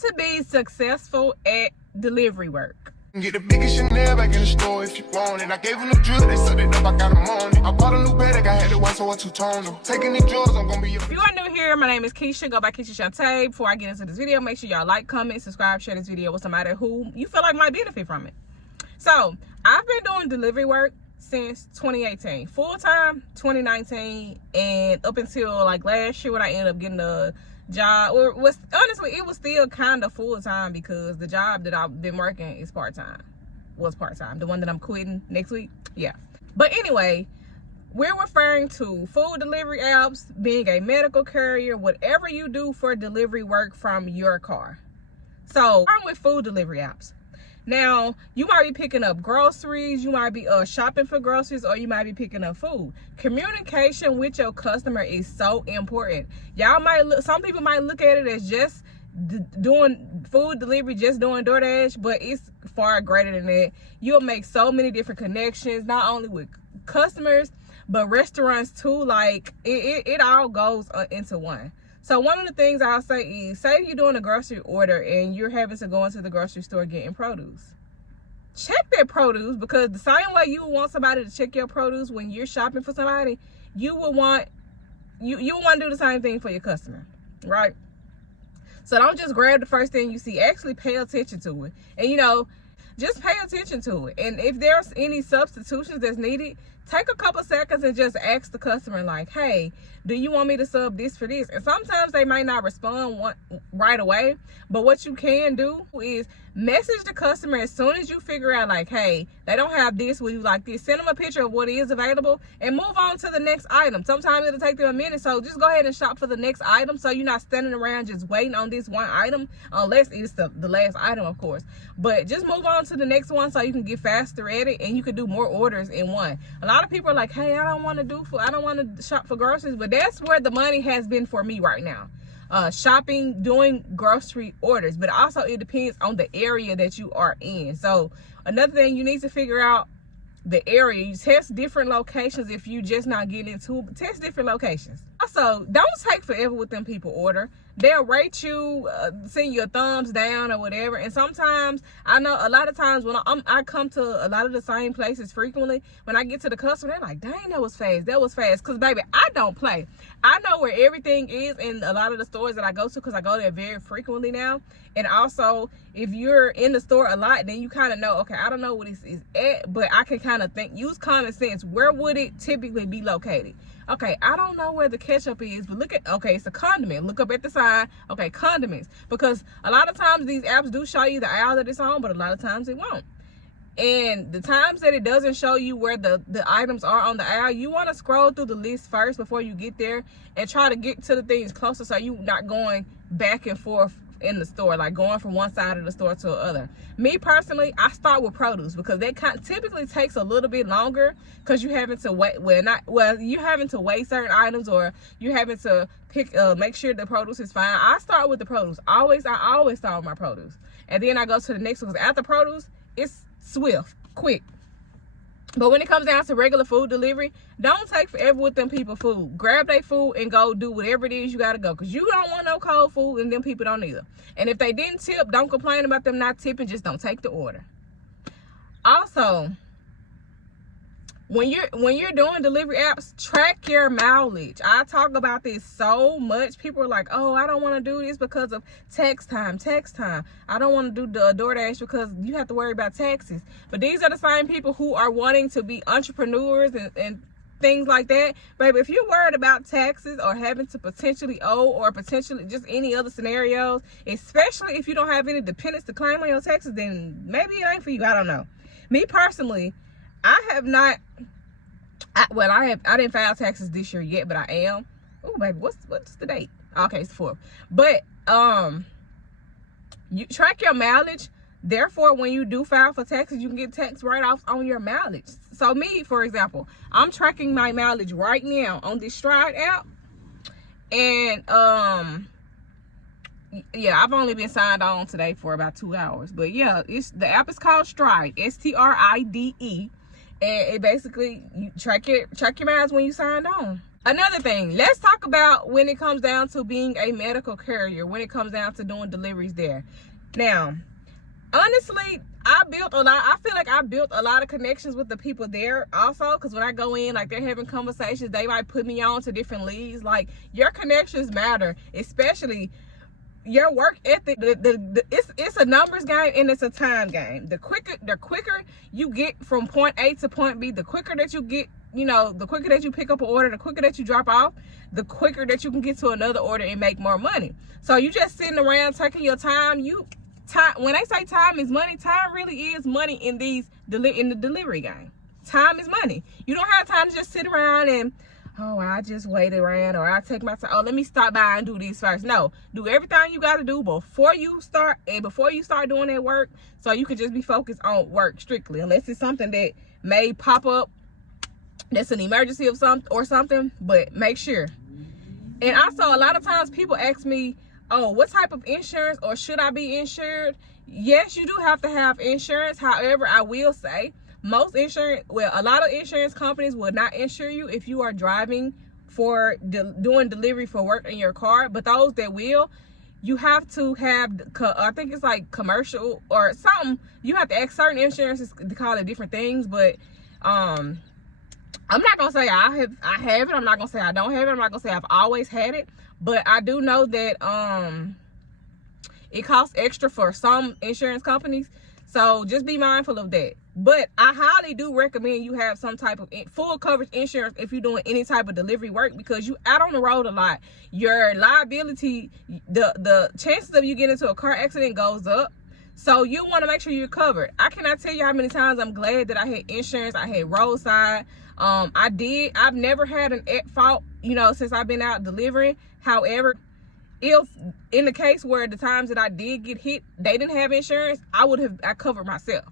to be successful at delivery work. Get the biggest Chanel back in the store if you want it. I gave them the drill, they sucked it up, I got them on it. I bought a new bag, I had the white, so I two-toned them. Taking these drugs, I'm gonna be your... If you are new here, my name is Keisha. Go by Keisha Shantae. Before I get into this video, make sure y'all like, comment, subscribe, share this video with somebody who you feel like might benefit from it. So, I've been doing delivery work since 2018. Full-time, 2019, and up until like last year when I ended up getting a job. Honestly, it was still kind of full-time because the job that I've been working is part-time. Was part-time. The one that I'm quitting next week. Yeah. But anyway, we're referring to food delivery apps, being a medical courier, whatever you do for delivery work from your car. So, I'm with food delivery apps. Now, you might be picking up groceries, you might be shopping for groceries, or you might be picking up food. Communication with your customer is so important. Y'all might look, some people might look at it as just doing food delivery, just doing DoorDash, but it's far greater than that. You'll make so many different connections, not only with customers, but restaurants too. Like, it all goes into one. So one of the things I'll say is, say you're doing a grocery order and you're having to go into the grocery store getting produce. Check that produce, because the same way you want somebody to check your produce when you're shopping for somebody, you will want you want to do the same thing for your customer, right? So don't just grab the first thing you see. Actually pay attention to it. And just pay attention to it. And if there's any substitutions that's needed, take a couple seconds and just ask the customer, like, hey, do you want me to sub this for this? And sometimes they might not respond right away, but what you can do is message the customer as soon as you figure out, like, hey, they don't have this, would you like this? Send them a picture of what is available and move on to the next item. Sometimes it'll take them a minute, so just go ahead and shop for the next item, so you're not standing around just waiting on this one item, unless it's the last item, of course. But just move on to the next one so you can get faster at it and you can do more orders in one. A lot of people are like, hey, I don't want to shop for groceries, but that's where the money has been for me right now. Shopping, doing grocery orders, but also it depends on the area that you are in. So another thing, you need to figure out the area. You test different locations. If you just not getting into it, but test different locations. Also, don't take forever with them people order. They'll rate you, send you a thumbs down or whatever. And sometimes, I know a lot of times when I come to a lot of the same places frequently, when I get to the customer, they're like, dang, that was fast. That was fast. Because, baby, I don't play. I know where everything is in a lot of the stores that I go to, because I go there very frequently now. And also, if you're in the store a lot, then you kind of know, okay, I don't know what this is at, but I can kind of use common sense. Where would it typically be located? Okay, I don't know where the ketchup is, but look at, okay, it's a condiment. Look up at the side. Okay, condiments. Because a lot of times these apps do show you the aisle that it's on, but a lot of times it won't. And the times that it doesn't show you where the items are on the aisle, you want to scroll through the list first before you get there and try to get to the things closer, so you're not going back and forth in the store, like going from one side of the store to the other. Me personally, I start with produce, because that typically takes a little bit longer, because you having to wait. You having to weigh certain items, or you having to make sure the produce is fine. I start with the produce. I always start with my produce, and then I go to the next one. After produce, it's swift, quick. But when it comes down to regular food delivery, don't take forever with them people food. Grab their food and go do whatever it is you got to go. Because you don't want no cold food, and them people don't either. And if they didn't tip, don't complain about them not tipping. Just don't take the order. Also, when you're doing delivery apps, track your mileage. I talk about this so much. People are like, oh, I don't want to do this because of tax time. I don't want to do the DoorDash because you have to worry about taxes. But these are the same people who are wanting to be entrepreneurs and things like that. Baby, if you're worried about taxes or having to potentially owe, or potentially just any other scenarios, especially if you don't have any dependents to claim on your taxes, then maybe it ain't for you. I don't know. Me personally, I have not. I didn't file taxes this year yet, but I am. Oh, baby, what's the date? Okay, it's 4th. But you track your mileage. Therefore, when you do file for taxes, you can get tax write-offs on your mileage. So me, for example, I'm tracking my mileage right now on this Stride app, and yeah, I've only been signed on today for about 2 hours. But yeah, the app is called Stride, STRIDE. And it basically, you track your miles when you signed on. Another thing, let's talk about when it comes down to being a medical carrier, when it comes down to doing deliveries there. Now, honestly, I feel like I built a lot of connections with the people there also, because when I go in, like, they're having conversations, they might put me on to different leads. Like, your connections matter, especially your work ethic. It's a numbers game and it's a time game. The quicker you get from point A to point B, the quicker that you get, you know, the quicker that you pick up an order, the quicker that you drop off, the quicker that you can get to another order and make more money. So you just sitting around taking your time. When they say time is money, time really is money in the delivery game. Time is money. You don't have time to just sit around and, oh, I just wait around, or I take my time. Oh, let me stop by and do this first. No, do everything you got to do before you start doing that work, so you can just be focused on work strictly, unless it's something that may pop up that's an emergency of something. But make sure. And also, a lot of times people ask me, oh, what type of insurance, or should I be insured? Yes, you do have to have insurance. However, I will say a lot of insurance companies will not insure you if you are driving for doing delivery for work in your car. But those that will, you have to have, I think it's like commercial or something. You have to ask certain insurances to call it different things. But I'm not gonna say I have it. I'm not gonna say I don't have it. I'm not gonna say I've always had it. But I do know that it costs extra for some insurance companies. So just be mindful of that. But I highly do recommend you have some type of full coverage insurance if you're doing any type of delivery work, because you out on the road a lot. Your liability, the chances of you getting into a car accident goes up. So you want to make sure you're covered. I cannot tell you how many times I'm glad that I had insurance. I had roadside. I've never had an at fault, you know, since I've been out delivering. However, if in the case where the times that I did get hit, they didn't have insurance, I covered myself.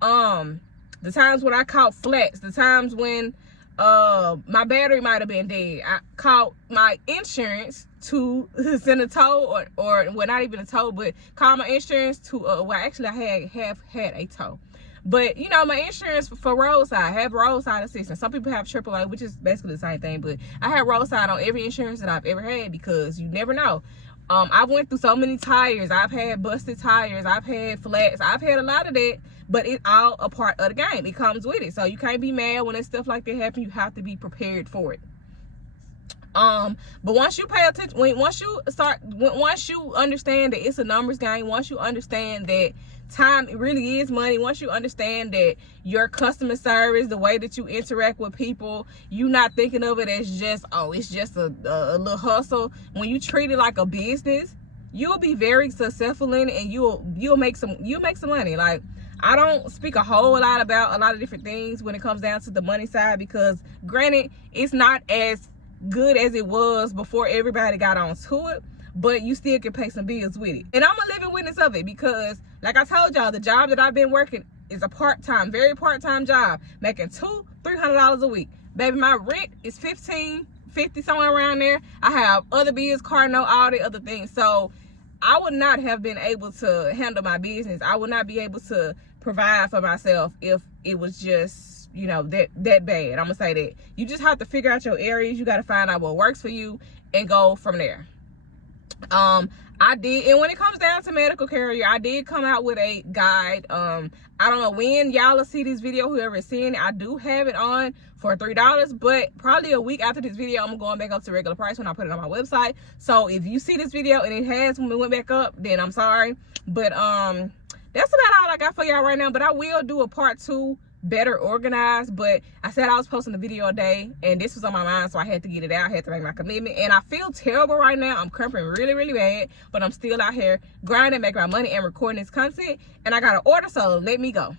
The times when I caught flats, the times when my battery might have been dead, I called my insurance to send a tow, or well, not even a tow, but call my insurance to well, actually I have had a tow. But, you know, my insurance for roadside, I have roadside assistance. Some people have AAA, which is basically the same thing. But I have roadside on every insurance that I've ever had, because you never know. I went through so many tires. I've had busted tires. I've had flats. I've had a lot of that. But it's all a part of the game. It comes with it. So you can't be mad when there's stuff like that happen. You have to be prepared for it. But once you pay attention, once you understand that it's a numbers game, once you understand that time really is money, once you understand that your customer service, the way that you interact with people, you're not thinking of it as just, oh, it's just a little hustle. When you treat it like a business, you'll be very successful in it, and you'll make some money. Like, I don't speak a whole lot about a lot of different things when it comes down to the money side, because granted, it's not as good as it was before everybody got onto it, but you still can pay some bills with it. And I'm a living witness of it, because like I told y'all, the job that I've been working is a part-time, very part-time job, making $200-300 a week. Baby, my rent is $15, $50, somewhere around there. I have other bills, car note, all the other things. So I would not have been able to handle my business. I would not be able to provide for myself if it was just, you know, that bad. I'm gonna say that. You just have to figure out your areas. You got to find out what works for you and go from there. I did, and when it comes down to medical carrier, I did come out with a guide. I don't know when y'all will see this video, whoever is seeing it. I do have it on for $3, but probably a week after this video, I'm going back up to regular price when I put it on my website. So if you see this video and it has when it went back up, then I'm sorry. But that's about all I got for y'all right now. But I will do a part 2, better organized. But I said I was posting a video a day, and this was on my mind, so I had to get it out. I had to make my commitment, and I feel terrible right now. I'm cramping really, really bad, but I'm still out here grinding, making my money, and recording this content. And I got an order, so let me go.